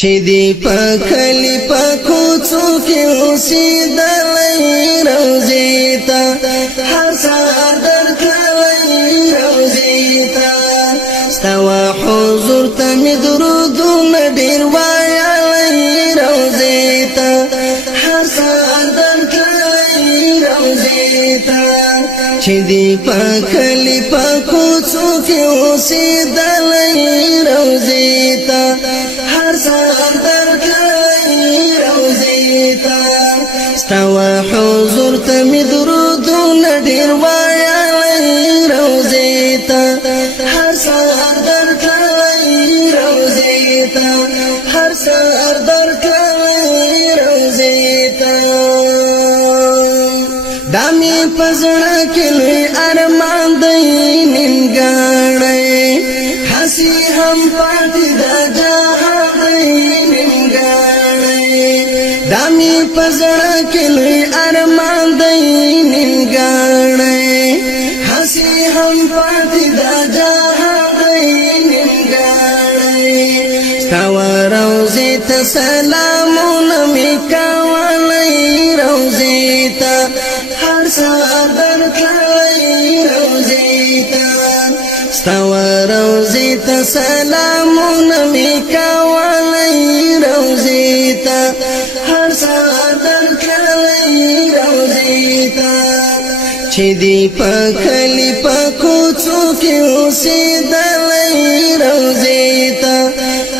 چې دی په کلی په کوڅو کې اوسېدلی روضې ته هر سهار درتللی روضې ته ستا حضور ته مې درودونه ډېر ویلی روضې ته هر سهار درتللی روضې ته چې دی په کلی په کوڅو کې اوسېدلی روضې ته هر سهار درتللی روضې ته ستا حضور ته مې درودونه ډېر ویلی روضې ته هر سهار درتللی روضې ته هر سهار درتللی روضې ته دا مې په زړه کې لوی ارمان دی نیمګړی هسې هم پاتې دا جهان دی نیمګړی دا مې په زړه کې لوی ارمان دی نیمګړی هسې هم پاتې دا جهان دی نیمګړی ستا روضې ته سلامونه مې کولی روضې ته هر سهار درتللی روضې ته ستا روضې ته سلامونه مې کولی روضې ته هر سهار درتللی روضې ته چې دی په کلی په کوڅو کې اوسېدلی روضې ته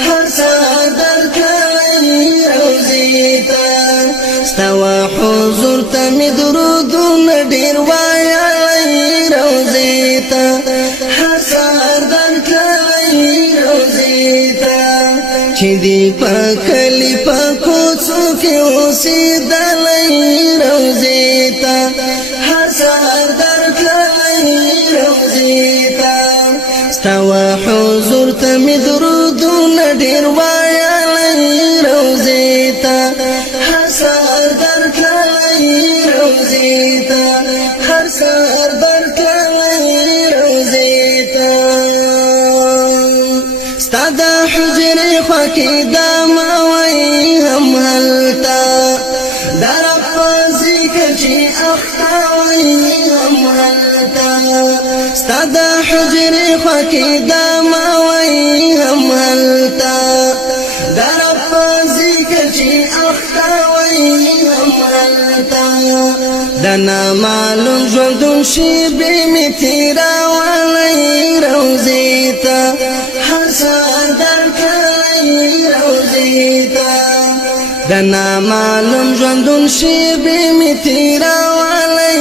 هر سهار درتللی روضې ته ستا حضور ته مې درودونه ډېر ویلی روضې ته هر سهار درتللی روضې ته چې دی په کلی په کوڅو کې اوسېدلی روضې ته هر سهار درتللی روضې ته ستا حضور ته مې درودونه ډېر ویلی روضې ته هر سهار درتللی روضې ته هر سهار درتللی روضې ته ستا د حجرې خوا کې دا مه وایي هم هلته د رب په ذکر چې اخته وایي هم هلته ستا د حجرې خوا کې دا مه وایي هم هلته د رب په ذکر چې اخته وایي هم هلته د نامعلوم ژوندون شېبې مې تېرولی روضې ته هر سهار درتللی روضې ته د نامعلوم ژوندون شېبې مې تېرولی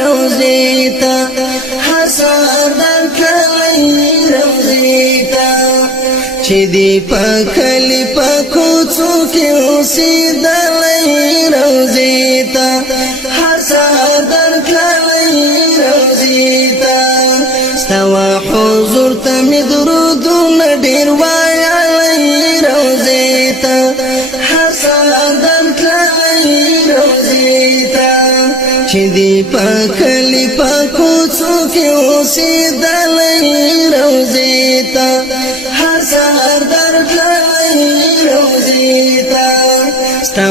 روضې ته هر سهار درتللی روضې ته چې دی په کلی په کوڅو کې اوسېدلی روضې ته هر سهار درتللی روضې ته ستا حضور ته مې درودونه ډېر ویلی روضې ته هر سهار درتللی روضې ته چې دی په کلی په کوڅو کې اوسېدلی روضې ته هر سهار درتللی روضې ته ستا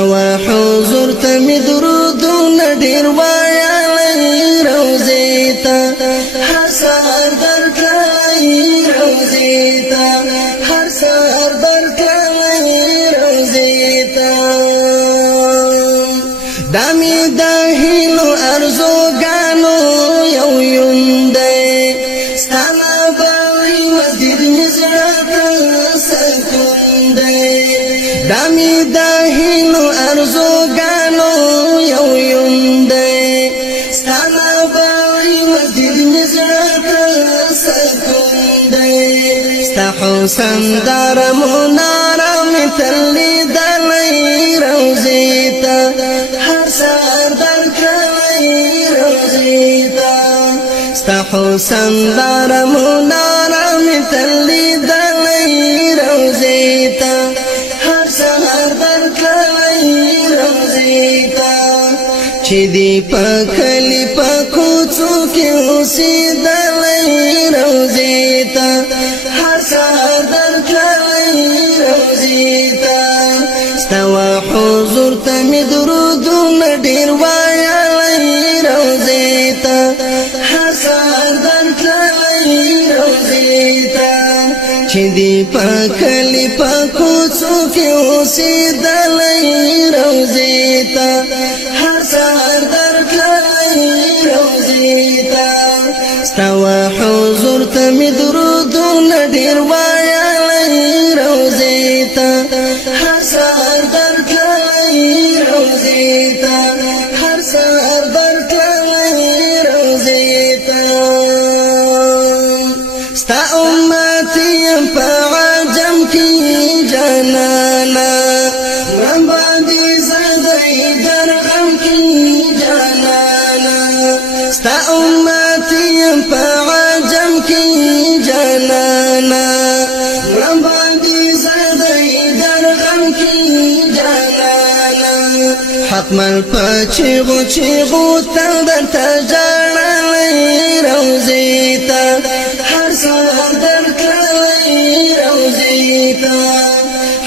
حضور ته مې درودونه ډېر ویلی روضې ته هر سهار درتللی روضې ته هر سهار درتللی روضې ته دا مې د هیلو ارزوګانو یو یون دی ستا نبوي مسجد مې زړه ته سکون دی دا مې د هیلو ارزوګانو یو یون دی ستا نبوي مسجد مې زړه ته سکون دی ستا حسن دار مناره مې تل لیدلی روضې ته هر سهار درتللی روضې ته ستا حسن دار مناره مې تل لیدلی روضې ته هر سهار درتللی روضې ته چې دی په کلی په کوڅو کې اوسېدلی روضې ته هر سهار درتللی روضې ته ستوا حضور ته می درودونه ډیر وایي روزي ته هر سحر درتللی روزي ته چې دی پکلی پکوڅو کې اوسېدلی روزي ته هر سحر درتللی روزي ته ستوا حضور ته می درودونه ډیر وایي روزي ته هر سحر درتللی روزي ته هر سحر درتللی روزي ته ستا امتی یم په عجم کې جانانا ربادي زدی درغم کې جانانا ستا امتی یم په عجم کې جانانا ربادي زدی درغم کې جانانا حتمل پچیغو چیغو تل درته جاړلی روزي ته هر سحر درتللی روزي ته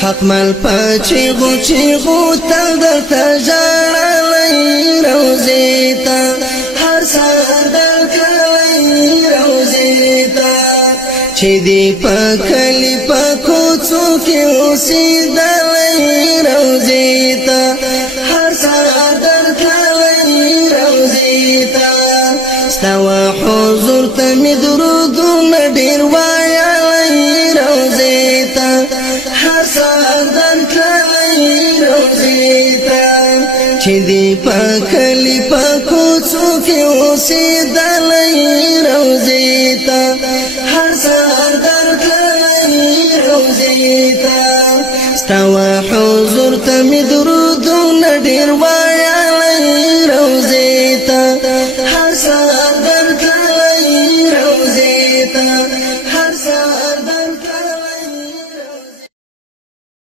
حتمل پچیغو چیغو تل درته جاړلی روزي ته هر سحر درتللی روزي ته چې دی پکلی پکوڅو کې اوسېدلی روزي ته هر سحر درتللی روزي ته ستوا حضور ته می درودونه ډیر وایي روزي ته هر سحر درتللی روزي ته چې دی پکلی پکوڅو کې اوسېدلی روزي ته هر سحر درتللی روزي ته ستوا حضور ته می درودونه ډیر وایي